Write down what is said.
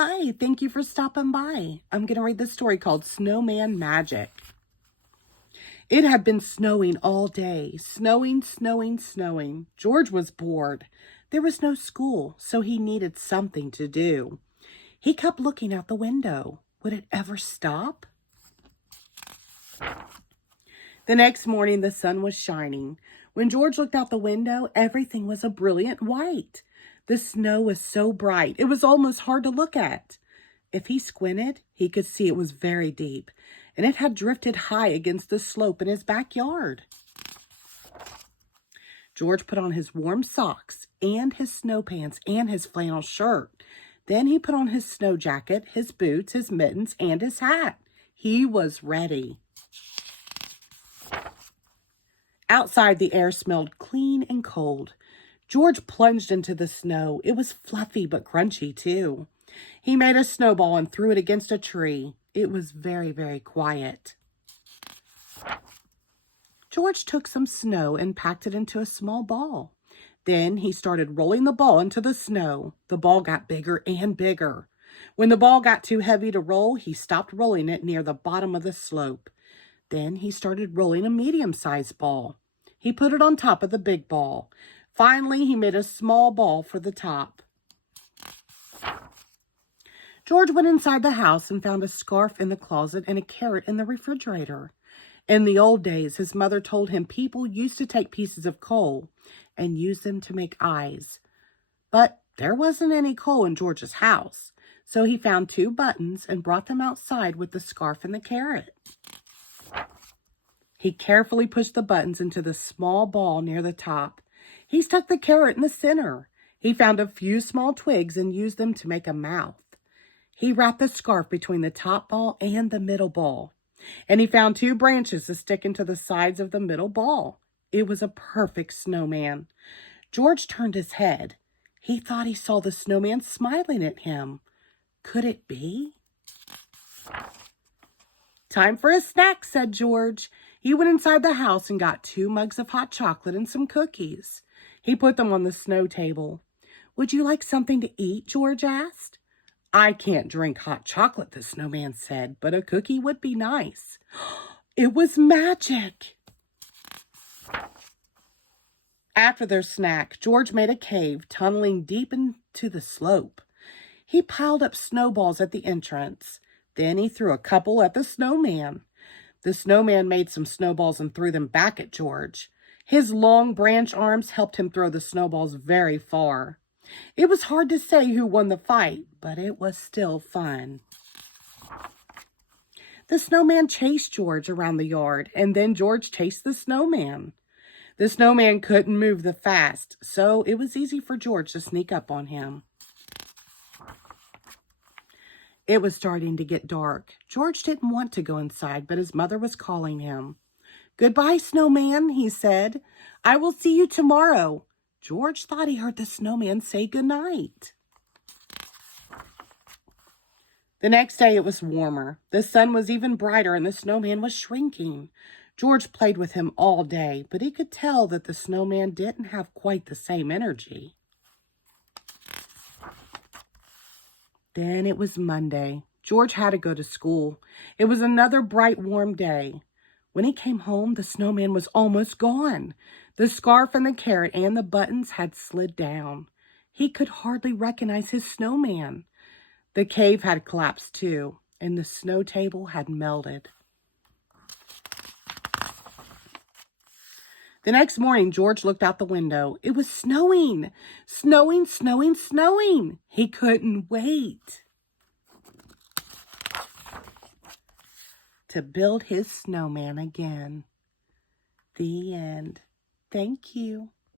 Hi, thank you for stopping by. I'm going to read this story called Snowman Magic. It had been snowing all day. Snowing, snowing, snowing. George was bored. There was no school, so he needed something to do. He kept looking out the window. Would it ever stop? The next morning, the sun was shining. When George looked out the window, everything was a brilliant white. The snow was so bright, it was almost hard to look at. If he squinted, he could see it was very deep, and it had drifted high against the slope in his backyard. George put on his warm socks and his snow pants and his flannel shirt. Then he put on his snow jacket, his boots, his mittens, and his hat. He was ready. Outside, the air smelled clean and cold. George plunged into the snow. It was fluffy but crunchy, too. He made a snowball and threw it against a tree. It was very, very quiet. George took some snow and packed it into a small ball. Then he started rolling the ball into the snow. The ball got bigger and bigger. When the ball got too heavy to roll, he stopped rolling it near the bottom of the slope. Then he started rolling a medium-sized ball. He put it on top of the big ball. Finally, he made a small ball for the top. George went inside the house and found a scarf in the closet and a carrot in the refrigerator. In the old days, his mother told him people used to take pieces of coal and use them to make eyes. But there wasn't any coal in George's house, so he found 2 buttons and brought them outside with the scarf and the carrot. He carefully pushed the buttons into the small ball near the top. He stuck the carrot in the center. He found a few small twigs and used them to make a mouth. He wrapped the scarf between the top ball and the middle ball. And he found 2 branches to stick into the sides of the middle ball. It was a perfect snowman. George turned his head. He thought he saw the snowman smiling at him. Could it be? Time for a snack, said George. He went inside the house and got 2 mugs of hot chocolate and some cookies. He put them on the snow table. Would you like something to eat? George asked. I can't drink hot chocolate, the snowman said, but a cookie would be nice. It was magic. After their snack, George made a cave, tunneling deep into the slope. He piled up snowballs at the entrance. Then he threw a couple at the snowman. The snowman made some snowballs and threw them back at George. His long branch arms helped him throw the snowballs very far. It was hard to say who won the fight, but it was still fun. The snowman chased George around the yard, and then George chased the snowman. The snowman couldn't move the fast, so it was easy for George to sneak up on him. It was starting to get dark. George didn't want to go inside, but his mother was calling him. Goodbye, snowman, he said. I will see you tomorrow. George thought he heard the snowman say goodnight. The next day it was warmer. The sun was even brighter and the snowman was shrinking. George played with him all day, but he could tell that the snowman didn't have quite the same energy. Then it was Monday. George had to go to school. It was another bright, warm day. When he came home, the snowman was almost gone. The scarf and the carrot and the buttons had slid down. He could hardly recognize his snowman. The cave had collapsed too, and the snow table had melted. The next morning, George looked out the window. It was snowing. Snowing, snowing, snowing. He couldn't wait to build his snowman again. The end. Thank you.